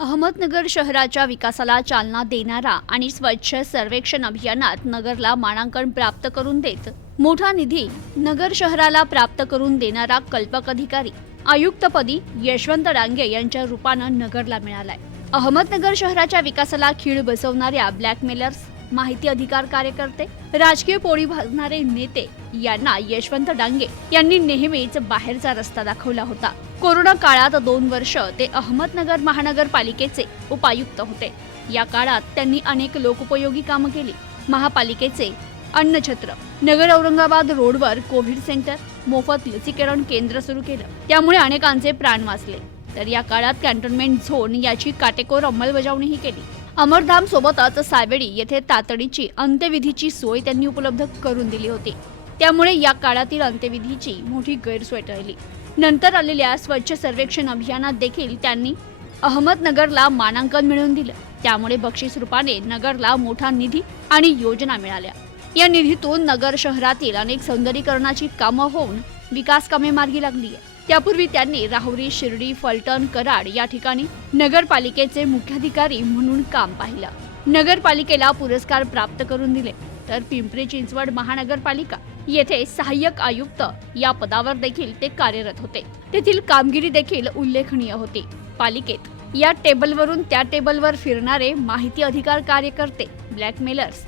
अहमदनगर शहराच्या विकासाला चालना देणारा आणि स्वच्छ सर्वेक्षण अभियानात नगरला मानांकन प्राप्त करून देत मोठा निधी नगर शहराला प्राप्त करून देणारा कल्पक अधिकारी आयुक्तपदी यशवंत डांगे यांच्या रूपानं नगरला मिळालाय. अहमदनगर शहराच्या विकासाला खीळ बसवणाऱ्या ब्लॅकमेलर्स माहिती अधिकार कार्यकर्ते राजकीय पोळी भाजणारे नेते यांना यशवंत डांगे यांनी नेहमीच बाहेरचा रस्ता दाखवला होता. कोरोना काळात दोन वर्ष ते अहमदनगर महानगरपालिकेचे उपायुक्त होते. या काळात त्यांनी अनेक लोकोपयोगी कामं केली. महापालिकेचे अन्नछत्र नगर औरंगाबाद रोडवर कोविड सेंटर मोफत लसीकरण केंद्र सुरू केलं. त्यामुळे अनेकांचे प्राण वाचले. तर या काळात कॅन्टोन्मेंट झोन याची काटेकोर अंमलबजावणीही केली. अमरधाम सोबतच सावेडी येथे तातडीची अंत्यविधीची सोय त्यांनी उपलब्ध करून दिली होती. त्यामुळे या काळातील अंत्यविधीची मोठी गैरसोय टळली. नंतर आलेल्या स्वच्छ सर्वेक्षण अभियानात देखील त्यांनी अहमदनगरला मानांकन मिळवून दिलं. त्यामुळे बक्षीस रूपाने नगरला मोठा निधी आणि योजना मिळाल्या. या निधीतून नगर शहरातील अनेक सौंदर्यीकरणाची कामं होऊन विकास कामे मार्गी लागली आहे त्यापूर्वी त्यांनी राहुरी शिर्डी फलटण कराड या ठिकाणी नगरपालिकेचे मुख्याधिकारी म्हणून काम पाहिलं. नगरपालिकेला पुरस्कार प्राप्त करून दिले. तर पिंपरी चिंचवड महानगरपालिका येथे सहाय्यक आयुक्त या पदावर देखील ते कार्यरत होते. तेथील कामगिरी देखील उल्लेखनीय होती. पालिकेत या टेबलवरून त्या टेबलवर फिरणारे माहिती अधिकार कार्यकर्ते ब्लॅकमेलर्स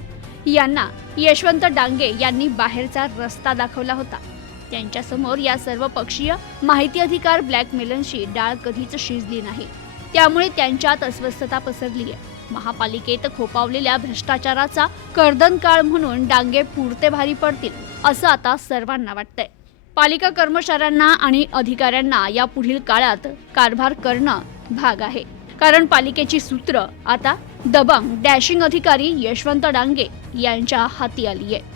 यांना यशवंत डांगे यांनी बाहेरचा रस्ता दाखवला होता. त्यांच्यासमोर या सर्व पक्षीय माहिती अधिकार ब्लॅकमेलनशी डाळ कधीच शिजली नाही. त्यामुळे त्यांच्यात अस्वस्थता पसरली आहे महापालिकेत खोपावलेल्या भ्रष्टाचाराचा कर्दन काळ म्हणून डांगे पुरते भारी पडतील असं आता सर्वांना वाटतंय. पालिका कर्मचाऱ्यांना आणि अधिकाऱ्यांना या पुढील काळात कारभार करणं भाग आहे. कारण पालिकेची सूत्र आता दबंग डॅशिंग अधिकारी यशवंत डांगे यांच्या हाती आली आहे